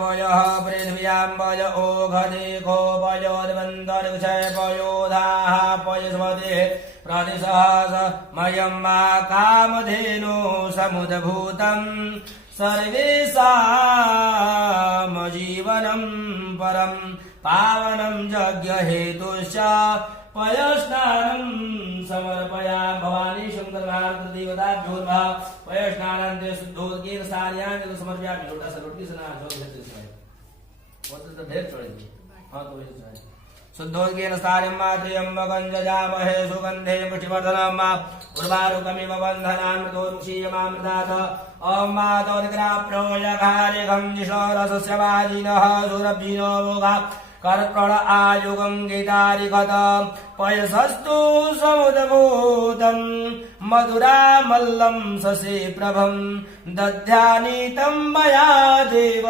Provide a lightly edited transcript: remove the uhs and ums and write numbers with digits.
पयः पृथिव्यां पय ओघदेको पयोर्वन्तरिक्षे पयोधाः पयस्वते प्रतिसहसमयं मा कामधेनु समुद्भूतम् सर्वेषामजीवनं परं पावनं यज्ञहेतुश्च पयस्नानं समर्पया भवानी शंकरदेवताभ्योर्भा पयस्नानान्ते शुद्धोदकेन सार्यान् समर्पयामि लोटा से लोटी से नहा धो लेते हैं वो तो ढेर छोड़ेंगे हां तो वैसे है शुद्धोदकेन सार्यं मात्र्यम्बकं जजामहे सुगन्धे पुष्टिवर्धनं मा उर्वारुकमिव बन्धनामृतोरुषीयमामृतात् ॐ मातोर्ग्राप्रो यघारिघं जिषरसस्य वाजिनः सुरभिनो भोगा कर्प्रण आयुगं गीतारिगत पयसस्तु समुद्भूतं मधुरामल्लं शशि प्रभं दध्यानीतं मया देव